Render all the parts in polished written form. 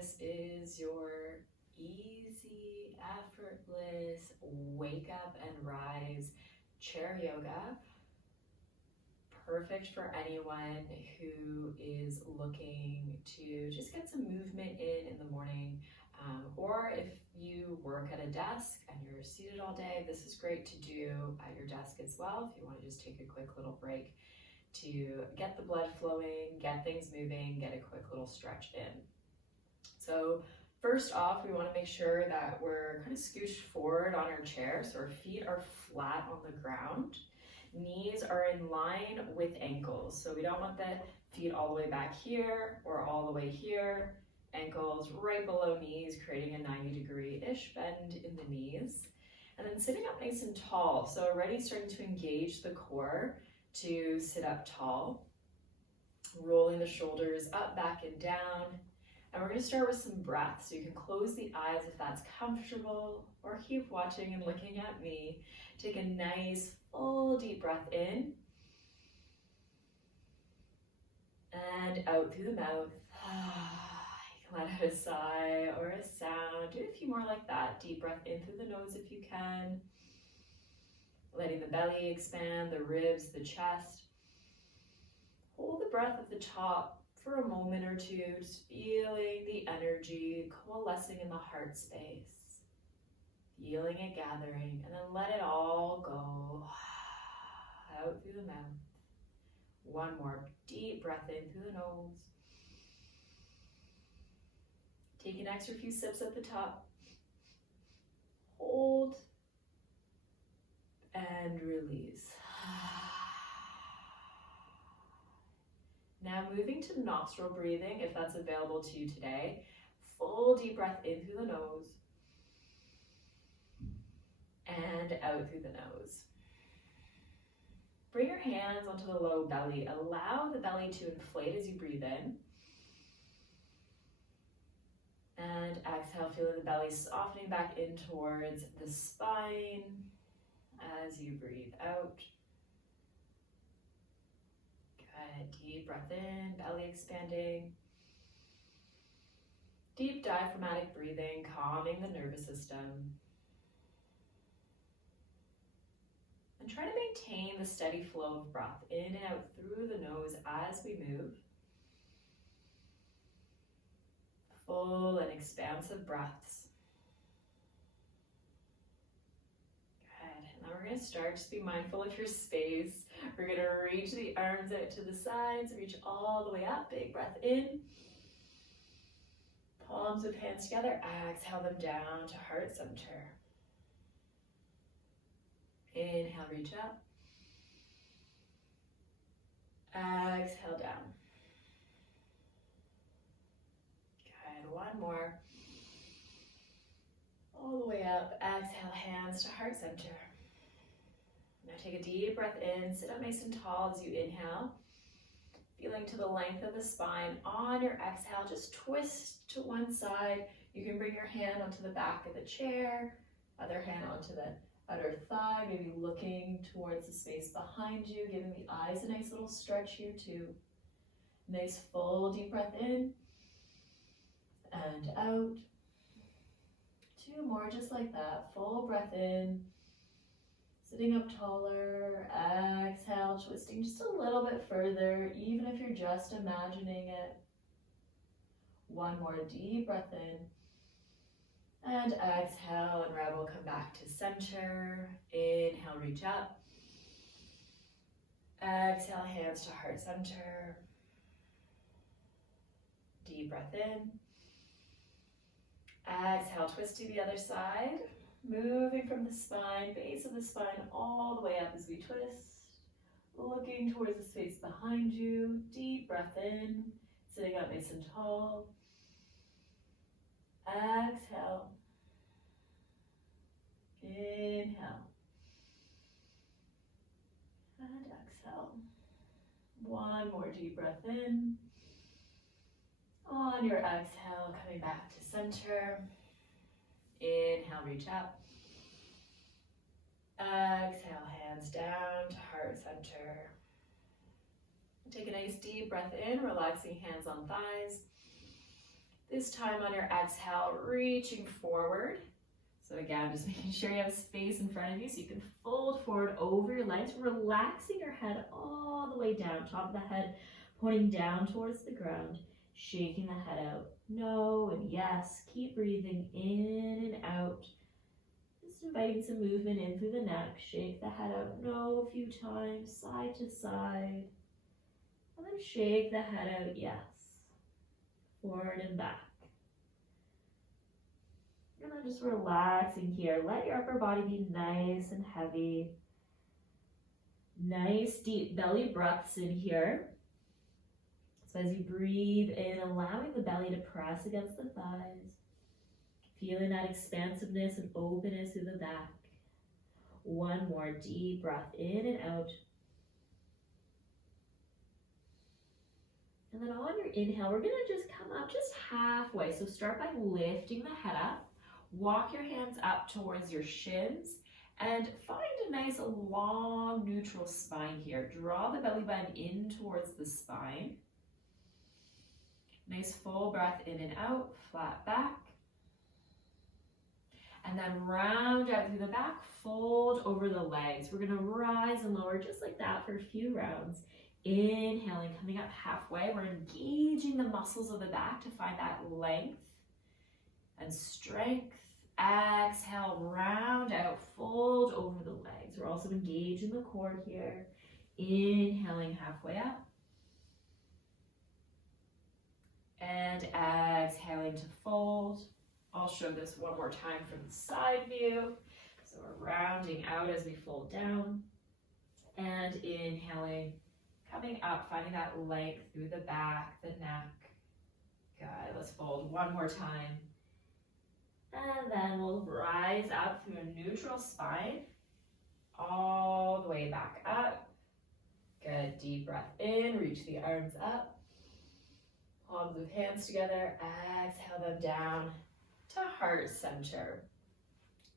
this is your easy, effortless wake up and rise chair yoga. Perfect for anyone who is looking to just get some movement in the morning. Or if you work at a desk and you're seated all day, this is great to do at your desk as well. If you want to just take a quick little break to get the blood flowing, get things moving, get a quick little stretch in. So first off, we want to make sure that we're kind of scooched forward on our chair, so our feet are flat on the ground. Knees are in line with ankles, so we don't want the feet all the way back here or all the way here. Ankles right below knees, creating a 90-degree-ish bend in the knees. And then sitting up nice and tall, so already starting to engage the core to sit up tall. Rolling the shoulders up, back, and down. And we're going to start with some breath, so you can close the eyes if that's comfortable, or keep watching and looking at me. Take a nice, full, deep breath in. And out through the mouth. Let out a sigh or a sound. Do a few more like that. Deep breath in through the nose if you can. Letting the belly expand, the ribs, the chest. Hold the breath at the top for a moment or two, just feeling the energy coalescing in the heart space. Feeling it gathering, and then let it all go out through the mouth. One more deep breath in through the nose. Take an extra few sips at the top. Hold and release. Now moving to nostril breathing, if that's available to you today. Full deep breath in through the nose and out through the nose. Bring your hands onto the low belly. Allow the belly to inflate as you breathe in. And exhale, feeling the belly softening back in towards the spine as you breathe out. Good, deep breath in, belly expanding. Deep diaphragmatic breathing, calming the nervous system. And try to maintain the steady flow of breath in and out through the nose as we move. Full and expansive breaths. Good. And then we're going to start. Just be mindful of your space. We're going to reach the arms out to the sides, reach all the way up. Big breath in. Palms of hands together. Exhale them down to heart center. Inhale, reach up. Exhale down. One more. All the way up. Exhale, hands to heart center. Now take a deep breath in. Sit up nice and tall as you inhale. Feeling to the length of the spine. On your exhale, just twist to one side. You can bring your hand onto the back of the chair. Other hand onto the outer thigh. Maybe looking towards the space behind you. Giving the eyes a nice little stretch here too. Nice full deep breath in. And out. Two more just like that. Full breath in. Sitting up taller. Exhale, twisting just a little bit further, even if you're just imagining it. One more deep breath in. And exhale, and rebel, come back to center. Inhale, reach up. Exhale, hands to heart center. Deep breath in. Exhale, twist to the other side. Moving from the spine, base of the spine, all the way up as we twist. Looking towards the space behind you. Deep breath in. Sitting up nice and tall. Exhale. Inhale. And exhale. One more deep breath in. On your exhale, coming back to center. Inhale, reach up. Exhale, hands down to heart center. Take a nice deep breath in, relaxing hands on thighs. This time on your exhale, reaching forward. So again, just making sure you have space in front of you so you can fold forward over your legs, relaxing your head all the way down, top of the head pointing down towards the ground, shaking the head out. No and yes, keep breathing in and out. Just inviting some movement in through the neck, shake the head out. No, a few times, side to side. And then shake the head out, yes. Forward and back. And then just relaxing here. Let your upper body be nice and heavy. Nice deep belly breaths in here. So as you breathe in, allowing the belly to press against the thighs. Feeling that expansiveness and openness through the back. One more deep breath in and out. And then on your inhale, we're gonna just come up just halfway. So start by lifting the head up. Walk your hands up towards your shins and find a nice long neutral spine here. Draw the belly button in towards the spine. Nice full breath in and out, flat back. And then round out through the back, fold over the legs. We're gonna rise and lower just like that for a few rounds. Inhaling, coming up halfway. We're engaging the muscles of the back to find that length and strength. Exhale, round out, fold over the legs. We're also engaging the core here. Inhaling halfway up. And exhaling to fold. I'll show this one more time from the side view. So we're rounding out as we fold down. And inhaling, coming up, finding that length through the back, the neck. Good, let's fold one more time. And then we'll rise up through a neutral spine, all the way back up. Good, deep breath in, reach the arms up. Palms of hands together, exhale them down to heart center.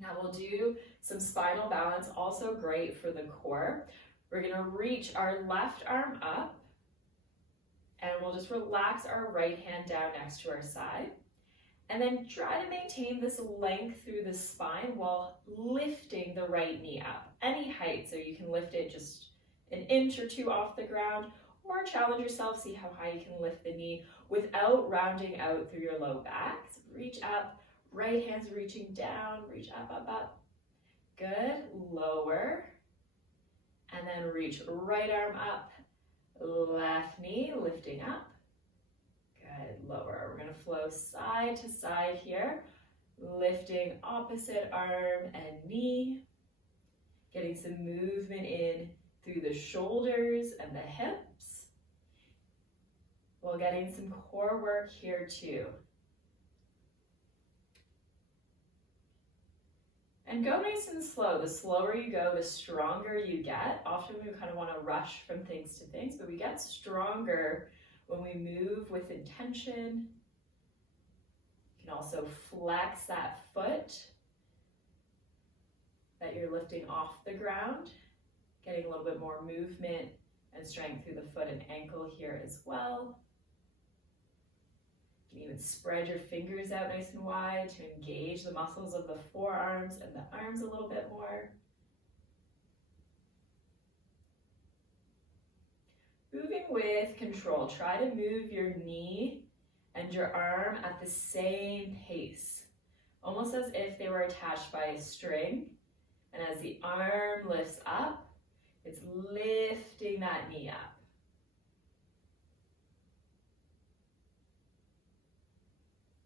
Now we'll do some spinal balance, also great for the core. We're gonna reach our left arm up and we'll just relax our right hand down next to our side. And then try to maintain this length through the spine while lifting the right knee up. Any height, so you can lift it just an inch or two off the ground, or challenge yourself, see how high you can lift the knee without rounding out through your low back. So reach up, right hand's reaching down, reach up, up, up. Good, lower. And then reach right arm up, left knee lifting up. Good, lower. We're gonna flow side to side here, lifting opposite arm and knee, getting some movement in through the shoulders and the hips, while getting some core work here too. And go nice and slow. The slower you go, the stronger you get. Often we kind of want to rush from things to things, but we get stronger when we move with intention. You can also flex that foot that you're lifting off the ground, getting a little bit more movement and strength through the foot and ankle here as well. You can even spread your fingers out nice and wide to engage the muscles of the forearms and the arms a little bit more. Moving with control, try to move your knee and your arm at the same pace, almost as if they were attached by a string. And as the arm lifts up, it's lifting that knee up.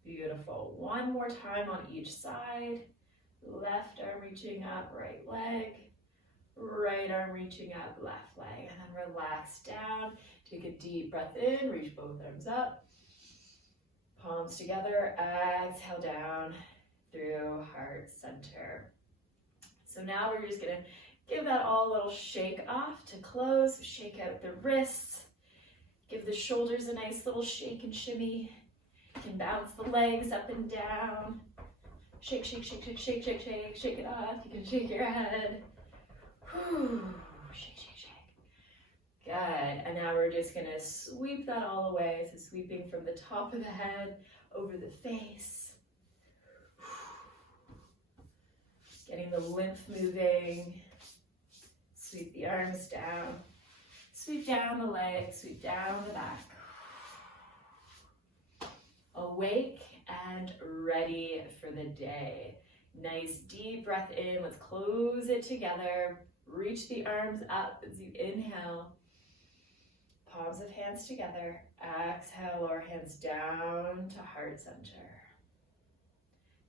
Beautiful. One more time on each side. Left arm reaching up, right leg. Right arm reaching up, left leg. And then relax down. Take a deep breath in, reach both arms up. Palms together, exhale down through heart center. So now we're just gonna give that all a little shake off to close. Shake out the wrists. Give the shoulders a nice little shake and shimmy. You can bounce the legs up and down. Shake, shake, shake, shake, shake, shake, shake, shake it off. You can shake your head. Whew. Shake, shake, shake. Good, and now we're just gonna sweep that all away. So sweeping from the top of the head over the face. Getting the lymph moving. Sweep the arms down. Sweep down the legs, sweep down the back. Awake and ready for the day. Nice deep breath in. Let's close it together. Reach the arms up as you inhale. Palms of hands together. Exhale, lower hands down to heart center.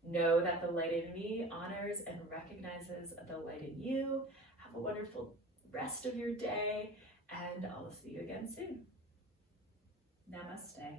Know that the light in me honors and recognizes the light in you. Have a wonderful rest of your day, and I'll see you again soon. Namaste.